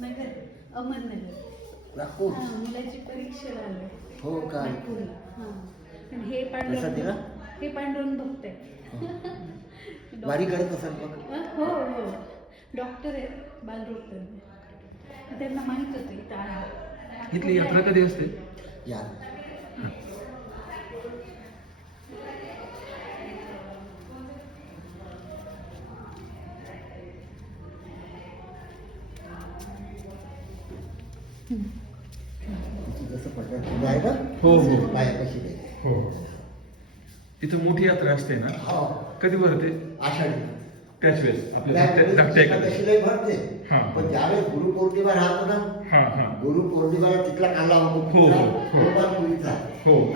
नगर अहमदनगर. नागपूर. हा मुलाची परीक्षा आले हो का? नागपूरला. हा. हे? पांडुरंग हे पांडुरंग बघते वारी करत असाल हो हो. डॉक्टर आहेत बालडॉक्टर त्यांना माहीत होतं इथं. आहे इथली यात्रा कधी असते? या जसं पटकन तुला आहे ना हो, हो. द्यायची हो. इथं मोठी यात्रा असते ना? हो. कधी भरते? आषाढी. त्याच वेळेस. आपल्या धाकट्या- एकादशीलाही भरते. हा. पण ज्यावेळेस गुरुपौर्णिमा राहतो ना? हा गुरुपौर्णिमाला तिथला काढला हो, हो, हो. हो.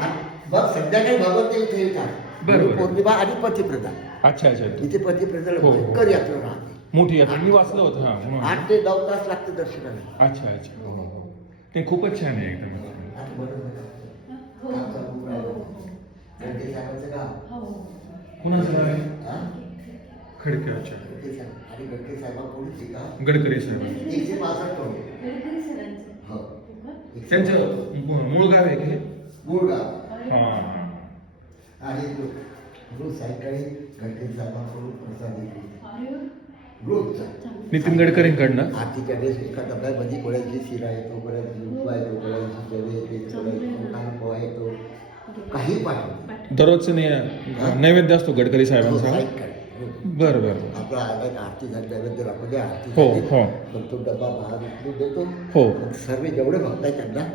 मग संध्याकाळी भगवंत इथे येतात बरोबर. गुरुपौर्णिमा आणि पतिप्रदा अच्छा अच्छा इथे पतिप्रदा. भयंकर यात्रा राहते. मोठी यात्रा. मी वाचलं होतं. आठ ते नऊ तास लागते दर्शनाला. अच्छा अच्छा. ते खूपच छान आहे एकदम. आणि नाव आहे? खडके अच्छा साहेब. आणि गडकरी साहेब. त्यांचं मू- मूळ गाव आहे की मूळ गाव हा. आणि रोज सायंकाळी घंटे साहेबांकडून प्रसाद घेतली. नितीन गडकरींकडनं? आरतीच्या वेळेस एका डब्यामध्ये कोणाची शिरा येतो कोणाची उपमा येतो कोणाची जवे येते कोणाची कान पोहा येतो काही पाठवतो दररोजचं ने- नैवेद्य असतो गडकरी साहेबांचा? हो, रोज. बरं बरं. आपला आरती झाली नैवेद्य आरती हो. हो. मग तो डबा उचलून देतो. हो. सर्व जेवढे भक्त आहेत त्यांना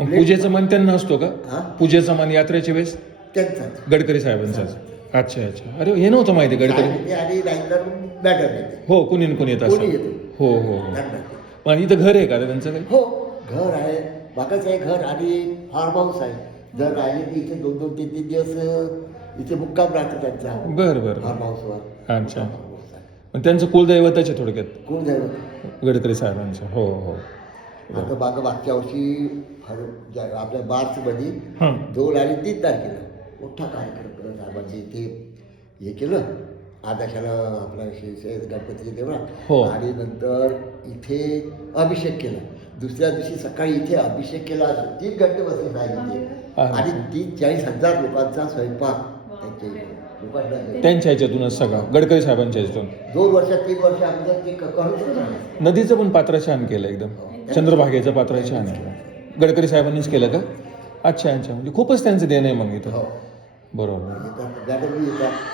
मग पूजेचा मान त्यांना असतो का? हा? पूजेचा मान यात्रेच्या वेळेस? त्यांचाच गडकरी साहेबांचाच अच्छा अच्छा. अरे हे नव्हतं माहिती गडकरी? आणि येते हो कुणी न कुणी येत असं. येतो. हो हो हो. पण इथं घर आहे का? रे त्यांचं काही? हो घर आहे. बागाच आहे घर आणि फार्म हाऊस आहे. जर राहिले तर इथे दोन दोन तीन तीन दिवस अं, इथे मुक्काम राहतो त्यांचा. बरं बरं फार्म हाऊसवर अच्छा. आहे. त्यांचं कुलदैवताचे थोडक्यात. कोण जाईल गडकरी साहेबांचं. हो हो. आता मागं मागच्या वर्षी फार ज्या- आपल्या मार्चमध्ये हां. दोन आणि तीन तारखेला. मोठा कार्यक्रम करत साहेबांनी इथे हे केलं. आदर्शाला आपला शे- शे- गणपतीच्या हो. आणि नंतर इथे अभिषेक केला. दुसऱ्या दिवशी सकाळी इथे अभिषेक केला. तीन घंटे बसले साहेब इथे. आणि तीस चाळीस हजार लोकांचा स्वयंपाक त्यांच्या इथे. लोकांना त्यांच्या ह्याच्यातूनच सगळं. गडकरी साहेबांच्या ह्याच्यातून. दोन वर्ष तीन वर्ष अगोदर ते क- करूच नाही. नदीचं पण पात्र छान केलं एकदम. चंद्रभागेचं पात्र छान आहे. गडकरी साहेबांनीच केलं का? अच्छा अच्छा. म्हणजे खूपच त्यांचं देणं आहे मग इथं. हो. बरोबर.